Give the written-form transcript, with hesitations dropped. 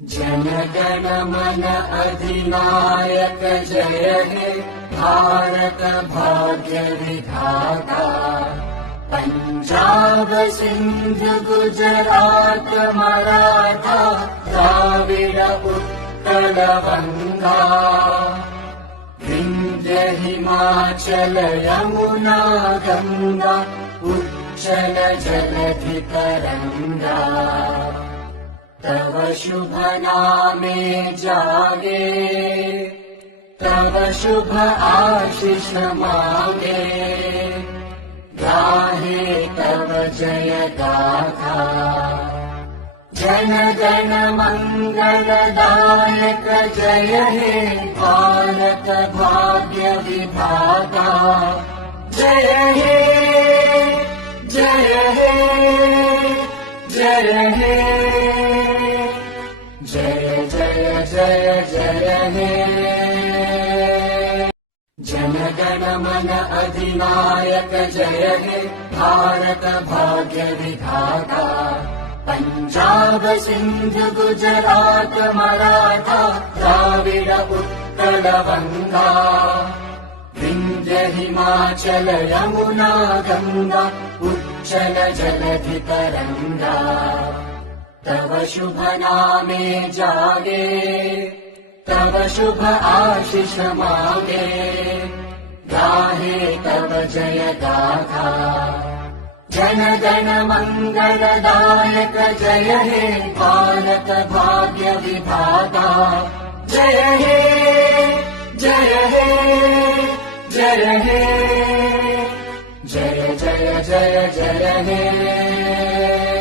जन गण मन अधिनायक जय हे भारत भाग्य विधाता। पंजाब सिंध गुजरात मराठा द्राविड उत्कल गंगा। विंध्य हिमाचल यमुना गंगा उच्चल जलधि तरंगा। तव शुभ नामे जागे तव शुभ आशीष मागे। गाहे तव जय गाथा जन गण मंगलदायक जय हे भारत भाग्य विधाता। जय हे जय हे जय हे जय जय जय जय हे। जन गण मन अधिनायक जय हे भारत भाग्य विधाता। पंजाब सिंध गुजरात मराठा द्राविड उत्कल गंगा। विंध्य हिमाचल यमुना गंगा उच्चल जलधि तरंगा। तव शुभ नामे जागे तव शुभ आशीष मागे। गाहे तव जय गाथा जन गण मंगलदायक जय हे भारत भाग्य विधाता। जय हे जय हे जय हे जय जय जय जय हे।